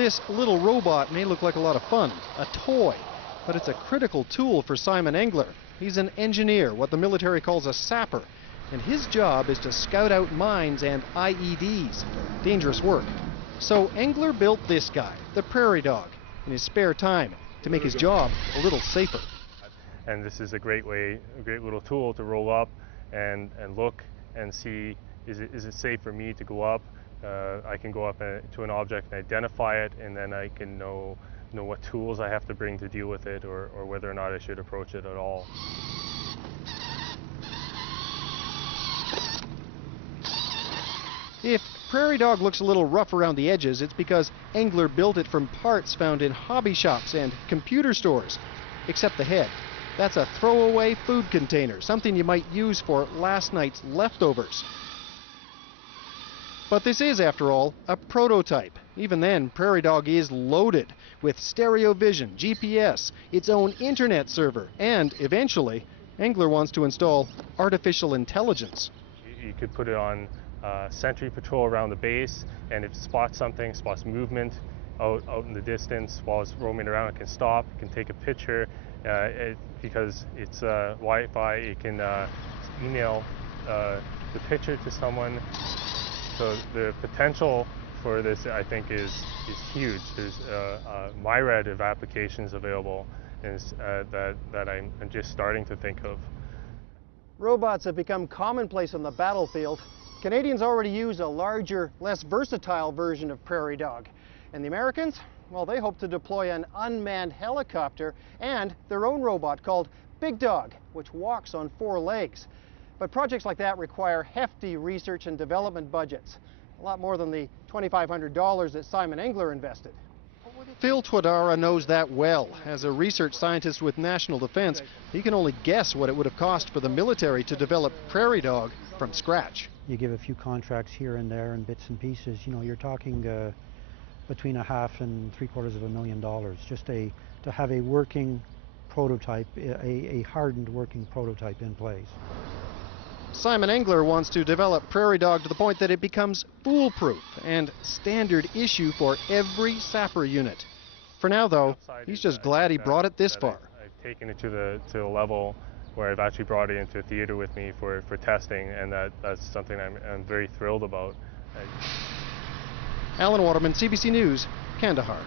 This little robot may look like a lot of fun, a toy, but it's a critical tool for Simon Engler. He's an engineer, what the military calls a sapper, and his job is to scout out mines and IEDs. Dangerous work. So Engler built this guy, the Prairie Dog, in his spare time to make his job a little safer. And this is a great little tool to roll up and look and see, is it safe for me to go up? I can go up to an object and identify it, and then I can know what tools I have to bring to deal with it, or whether or not I should approach it at all. If Prairie Dog looks a little rough around the edges, it's because Engler built it from parts found in hobby shops and computer stores, except the head. That's a throwaway food container, something you might use for last night's leftovers. But this is, after all, a prototype. Even then, Prairie Dog is loaded with stereo vision, GPS, its own internet server, and eventually, Engler wants to install artificial intelligence. You could put it on sentry patrol around the base, and if it spots something, spots movement out in the distance while it's roaming around, it can stop, it can take a picture. Because it's Wi-Fi, it can email the picture to someone. So the potential for this, I think, is huge. There's a myriad of applications available that I'm just starting to think of. Robots have become commonplace on the battlefield. Canadians already use a larger, less versatile version of Prairie Dog. And the Americans? Well, they hope to deploy an unmanned helicopter and their own robot called Big Dog, which walks on 4 legs. But projects like that require hefty research and development budgets, a lot more than the $2,500 that Simon Engler invested. Phil Twadara knows that well. As a research scientist with National Defense, he can only guess what it would have cost for the military to develop Prairie Dog from scratch. You give a few contracts here and there and bits and pieces, you know, you're talking between $500,000 and $750,000 just to have a working prototype, a hardened working prototype in place. Simon Engler wants to develop Prairie Dog to the point that it becomes foolproof and standard issue for every sapper unit. For now, though, he's just glad he brought it this far. I've taken it to the level where I've actually brought it into a theater with me for testing, and that's something I'm very thrilled about. Alan Waterman, CBC News, Kandahar.